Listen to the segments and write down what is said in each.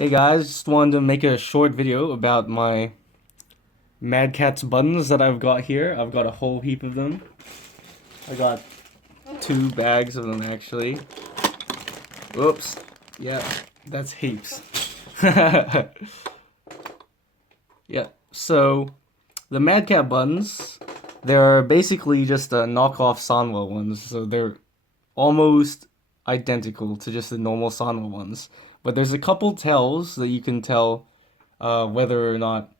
Hey guys, just wanted to make a short video about my Madcatz buttons that I've got here. I've got a whole heap of them. I got 2 bags of them actually. Whoops. Yeah, that's heaps. Yeah, so the Madcat buttons, they're basically just knockoff Sanwa ones. So they're almost identical to just the normal Sanwa ones. But there's a couple tells that you can tell whether or not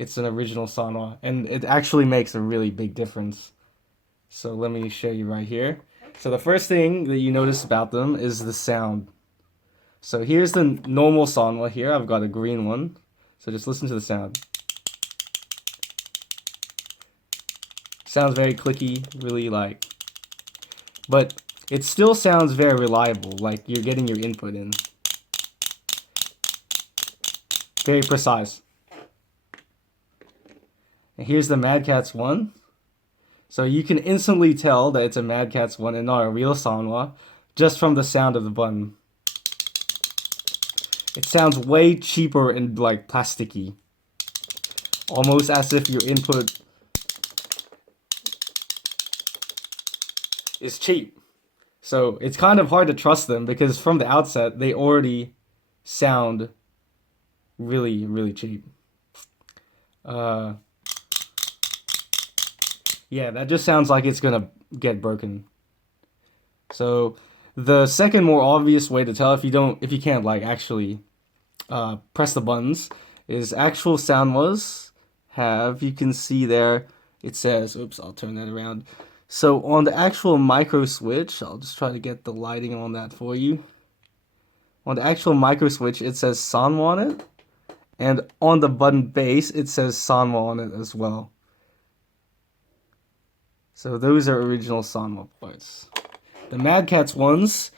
it's an original Sanwa, and it actually makes a really big difference. So let me show you right here. So the first thing that you notice about them is the sound. So here's the normal Sanwa here. I've got a green one. So just listen to the sound. Sounds very clicky, really but it still sounds very reliable, like you're getting your input in. Very precise. And here's the Madcatz one. So you can instantly tell that it's a Madcatz one and not a real Sanwa just from the sound of the button. It sounds way cheaper and like plasticky. Almost as if your input is cheap. So it's kind of hard to trust them because from the outset they already sound really, really cheap. Yeah, that just sounds like it's gonna get broken. So the second more obvious way to tell if you can't like actually press the buttons is actual Sanwas have, you can see there it says, oops, I'll turn that around. So on the actual micro switch, I'll just try to get the lighting on that for you. On the actual micro switch, it says Sanwa on it, and on the button base, it says Sanwa on it as well. So those are original Sanwa parts. The Madcatz ones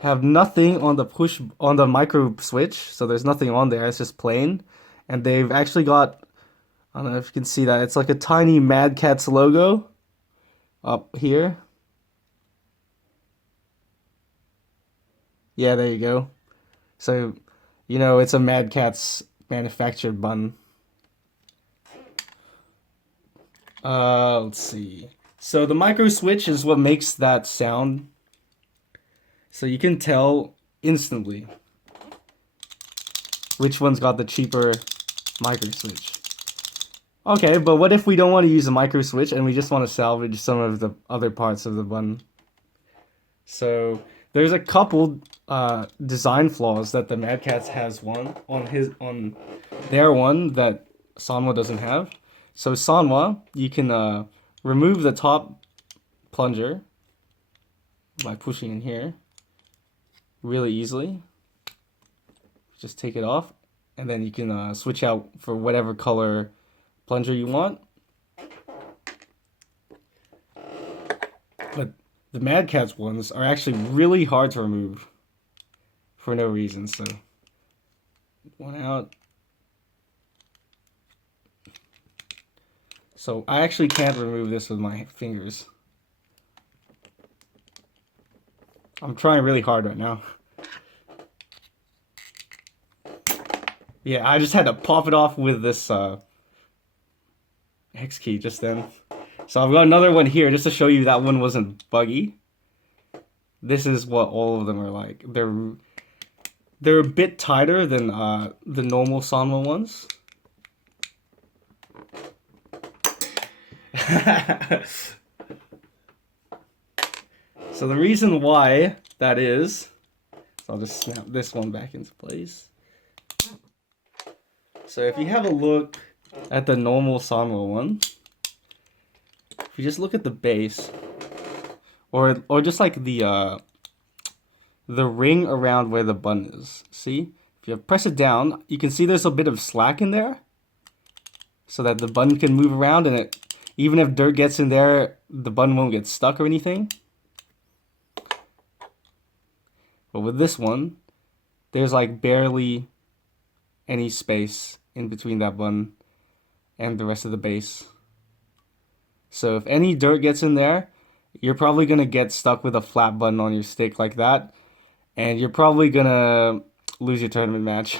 have nothing on the micro switch, so there's nothing on there. It's just plain, and they've actually got, I don't know if you can see that, it's like a tiny Madcatz logo up here. Yeah, there you go. So, you know, it's a Madcatz manufactured button. Let's see. So the micro switch is what makes that sound. So you can tell instantly which one's got the cheaper micro switch. Okay, but what if we don't want to use a micro switch and we just want to salvage some of the other parts of the button? So there's a couple design flaws that the Madcatz has on their one that Sanwa doesn't have. So Sanwa, you can remove the top plunger by pushing in here really easily. Just take it off, and then you can switch out for whatever color plunger you want. But the Madcatz ones are actually really hard to remove for no reason. So one out. So I actually can't remove this with my fingers. I'm trying really hard right now. Yeah, I just had to pop it off with this X key just then. So I've got another one here just to show you that one wasn't buggy. This is what all of them are like. They're a bit tighter than the normal Sanwa ones. So the reason why that is, so I'll just snap this one back into place. So if you have a look at the normal Sanwa one, if you just look at the base, or just like the ring around where the button is, see? If you press it down, you can see there's a bit of slack in there, so that the button can move around, and even if dirt gets in there, the button won't get stuck or anything. But with this one, there's like barely any space in between that button and the rest of the base. So if any dirt gets in there, you're probably going to get stuck with a flat button on your stick like that. And you're probably going to lose your tournament match.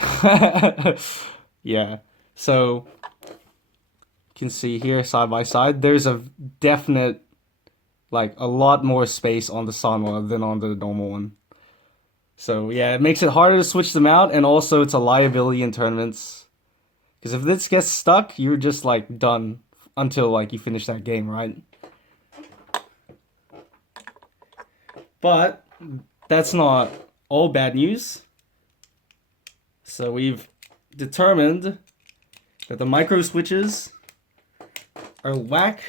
Yeah. So you can see here side by side, there's a definite, like, a lot more space on the Sanwa than on the normal one. So yeah, it makes it harder to switch them out, and also it's a liability in tournaments. Because if this gets stuck, you're just like done until like you finish that game, right? But that's not all bad news. So we've determined that the micro switches are whack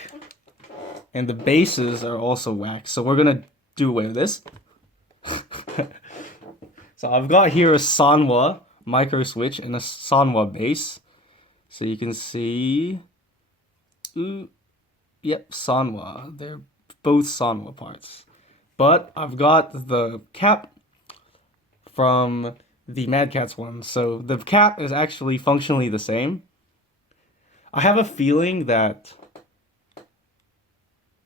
and the bases are also whack. So we're gonna do away with this. So I've got here a Sanwa micro switch and a Sanwa base. So you can see, yep, Sanwa. They're both Sanwa parts. But I've got the cap from the Madcatz one. So the cap is actually functionally the same. I have a feeling that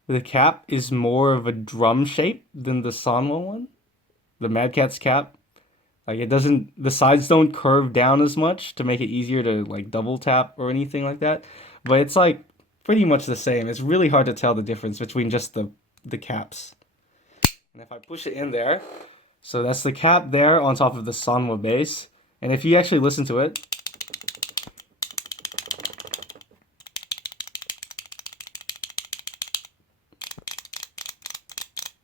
the cap is more of a drum shape than the Sanwa one. The Madcatz cap. Like, it doesn't, the sides don't curve down as much to make it easier to like double tap or anything like that. But it's like pretty much the same. It's really hard to tell the difference between just the caps. And if I push it in there, so that's the cap there on top of the Sanwa base. And if you actually listen to it,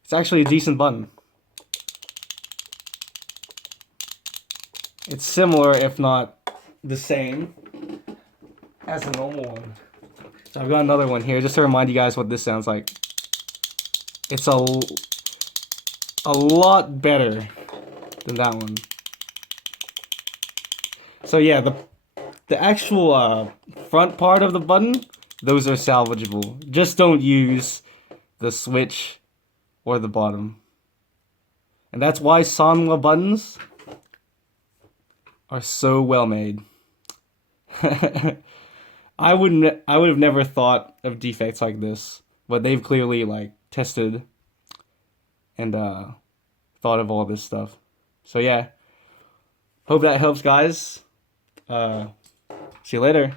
it's actually a decent button. It's similar, if not the same, as the normal one. So I've got another one here, just to remind you guys what this sounds like. It's a lot better than that one. So yeah, the actual front part of the button, those are salvageable. Just don't use the switch or the bottom. And that's why Sanwa buttons are so well made. I would have never thought of defects like this, but they've clearly like tested and thought of all this stuff. So yeah, hope that helps, guys. See you later.